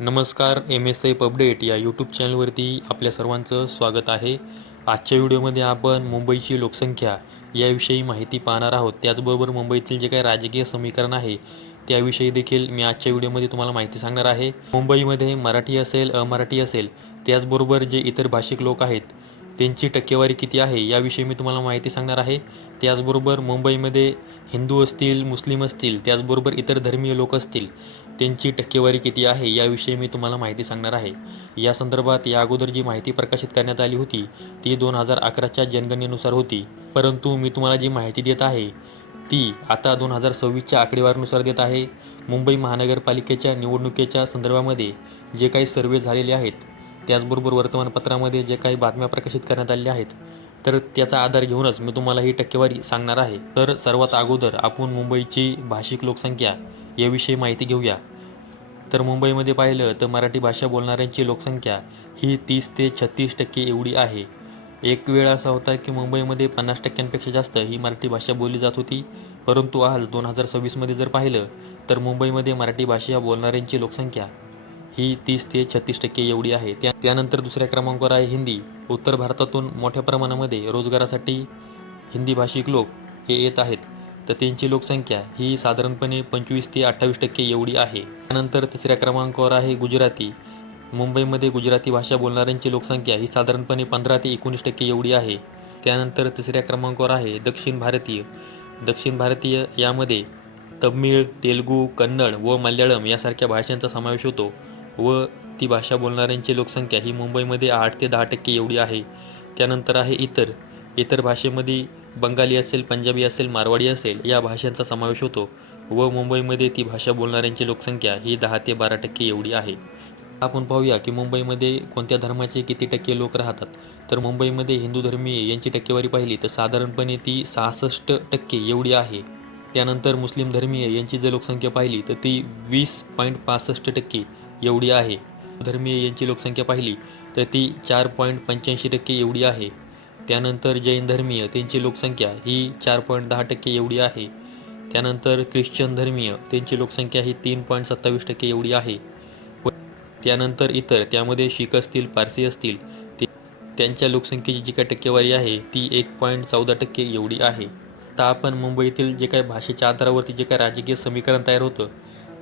नमस्कार M S F update या YouTube चॅनलवरती आपल्या सर्वांचं स्वागत आहे. आजच्या व्हिडिओमध्ये आपण मुंबईची लोकसंख्या याविषयी माहिती पाहणार आहोत. त्याचबरोबर मुंबईतील जे काही राजकीय समीकरण आहे त्याविषयी देखील मी आजच्या व्हिडिओमध्ये तुम्हाला माहिती सांगणार आहे. मुंबईमध्ये मराठी असेल अमराठी असेल त्याचबरोबर जे इतर भाषिक लोक आहेत त्यांची टक्केवारी किती आहे याविषयी मी तुम्हाला माहिती सांगणार आहे. त्याचबरोबर मुंबईमध्ये हिंदू असतील मुस्लिम असतील त्याचबरोबर इतर धर्मीय लोक असतील त्यांची टक्केवारी किती आहे याविषयी मी तुम्हाला माहिती सांगणार आहे. या संदर्भात या अगोदर जी माहिती प्रकाशित करण्यात आली होती ती दोन हजार अकराच्या जनगणनेनुसार होती. परंतु मी तुम्हाला जी माहिती देत आहे ती आता दोन हजार सव्वीसच्या आकडेवारीनुसार देत आहे. मुंबई महानगरपालिकेच्या निवडणुकीच्या संदर्भामध्ये जे काही सर्वे झालेले आहेत त्याचबरोबर वर्तमानपत्रामध्ये जे काही बातम्या प्रकाशित करण्यात आलेल्या आहेत तर त्याचा आधार घेऊनच मी तुम्हाला ही टक्केवारी सांगणार आहे. तर सर्वात अगोदर आपण मुंबईची भाषिक लोकसंख्या याविषयी माहिती घेऊया. तर मुंबईमध्ये पाहिलं तर मराठी भाषा बोलणाऱ्यांची लोकसंख्या ही तीस ते छत्तीस टक्के एवढी आहे. एक वेळ असा होता की मुंबईमध्ये पन्नास टक्क्यांपेक्षा जास्त ही मराठी भाषा बोलली जात होती. परंतु आज दोन हजार सव्वीसमध्ये जर पाहिलं तर मुंबईमध्ये मराठी भाषा बोलणाऱ्यांची लोकसंख्या ही तीस ते छत्तीस टक्के एवढी आहे. त्या त्यानंतर दुसऱ्या क्रमांकावर आहे हिंदी. उत्तर भारतातून मोठ्या प्रमाणामध्ये रोजगारासाठी हिंदी भाषिक लोक हे येत आहेत. तर त्यांची लोकसंख्या ही साधारणपणे पंचवीस ते अठ्ठावीस टक्के एवढी आहे. त्यानंतर तिसऱ्या क्रमांकावर आहे गुजराती. मुंबईमध्ये गुजराती भाषा बोलणाऱ्यांची लोकसंख्या ही साधारणपणे पंधरा ते एकोणीस टक्के एवढी आहे. त्यानंतर तिसऱ्या क्रमांकावर आहे दक्षिण भारतीय. दक्षिण भारतीय यामध्ये तमिळ तेलुगू कन्नड व मल्याळम यासारख्या भाषांचा समावेश होतो. व ती भाषा बोलणाऱ्यांची लोकसंख्या ही मुंबईमध्ये आठ ते दहा टक्के एवढी आहे. त्यानंतर आहे इतर. इतर भाषेमध्ये बंगाली असेल पंजाबी असेल मारवाडी असेल या भाषांचा समावेश होतो व मुंबईमध्ये ती भाषा बोलणाऱ्यांची लोकसंख्या ही दहा ते बारा टक्के एवढी आहे. आपण पाहूया की मुंबईमध्ये कोणत्या धर्माचे किती टक्के लोक राहतात? तर मुंबईमध्ये हिंदू धर्मीय यांची टक्केवारी पाहिली तर साधारणपणे ती सहासष्ट टक्के एवढी आहे. त्यानंतर मुस्लिम धर्मीय यांची जर लोकसंख्या पाहिली तर ती वीस पॉईंट पासष्ट टक्के एवढी आहे. धर्मीय यांची लोकसंख्या पाहिली तर ती चार पॉईंट पंच्याऐंशी टक्के एवढी आहे. त्यानंतर जैन धर्मीय त्यांची लोकसंख्या ही चार पॉईंट दहा टक्के एवढी आहे. त्यानंतर ख्रिश्चन धर्मीय त्यांची लोकसंख्या ही तीन पॉईंट सत्तावीस टक्के एवढी आहे. व त्यानंतर इतर त्यामध्ये शीख असतील पारसी असतील ते त्यांच्या लोकसंख्येची जी काही टक्केवारी आहे ती एक पॉईंट चौदा टक्के एवढी आहे. आता आपण मुंबईतील जे काही भाषेच्या आधारावरती जे काही राजकीय समीकरण तयार होतं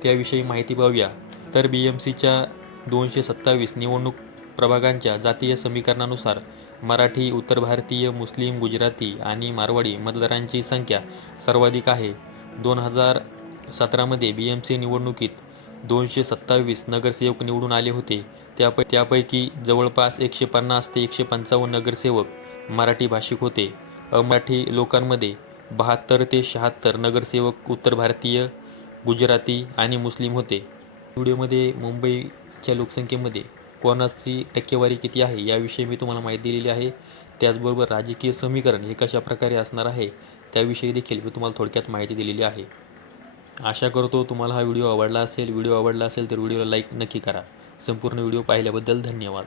त्याविषयी माहिती पाहूया. तर बी एम सीच्या दोनशे सत्तावीस निवडणूक प्रभागांच्या जातीय समीकरणानुसार मराठी उत्तर भारतीय मुस्लिम गुजराती आणि मारवाडी मतदारांची संख्या सर्वाधिक आहे. दोन हजार सतरामध्ये बी एम सी निवडणुकीत दोनशे सत्तावीस नगरसेवक निवडून आले होते. त्यापै त्यापैकी जवळपास एकशे पन्नास ते एकशे पंचावन्न नगरसेवक मराठी भाषिक होते. अमराठी लोकांमध्ये बहात्तर ते शहात्तर नगरसेवक उत्तर भारतीय गुजराती आणि मुस्लिम होते. व्हिडिओमध्ये मुंबईच्या लोकसंख्येमध्ये कोणाची टक्केवारी किती आहे याविषयी मी तुम्हाला माहिती दिलेली आहे. त्याचबरोबर राजकीय समीकरण हे कशा प्रकारे असणार आहे त्याविषयी देखील मी तुम्हाला थोडक्यात माहिती दिलेली आहे. आशा करतो तुम्हाला हा व्हिडिओ आवडला असेल. व्हिडिओ आवडला असेल तर व्हिडिओला लाईक नक्की करा. संपूर्ण व्हिडिओ पाहिल्याबद्दल धन्यवाद.